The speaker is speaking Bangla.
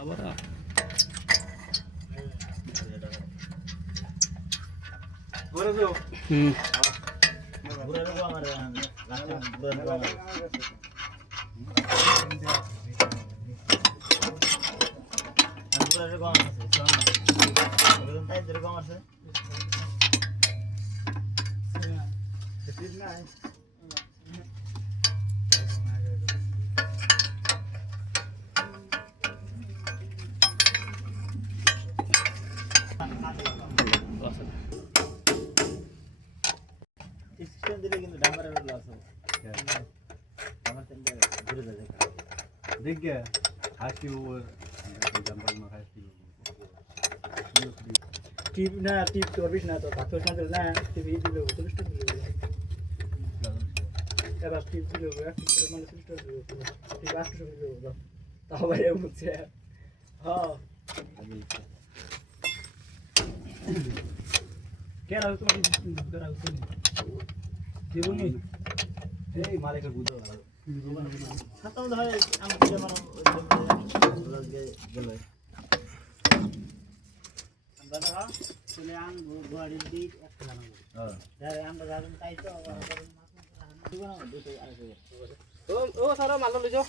আবার ঘুরে যাও ঘুরে দেবো আমার লাস্টে ঘুরে দেবো আমার ঘুরে দেবো আমার আছে এরকম তাই এরকম আছে ঠিক না সিস্টেম দিলে কিন্তু ডাঙ্গারের লস হবে আমার তিনটা ঘুরে যাবে देख गया हाथी ओवर जंगल में हाथी টিপ না টিপ করবিস না তো ভাবছিস না না টিপ এই দিলো তো স্টোর দিলো এবার টিপ দিলো এক টিপ মানে স্টোর দিলো টিপ আসছে দিলো তাও ভাই মুছে হ্যাঁ কেন তো ধরা উঠছে জীবনী এই मालिक का बुद्धो খতম হয় আমাকে যেমন গেল আমরা চলে আন গোয়াড়ির দিক একটা জানাবো হ্যাঁ আমরা যাবেন তাই তো ও সারা মাল লইছো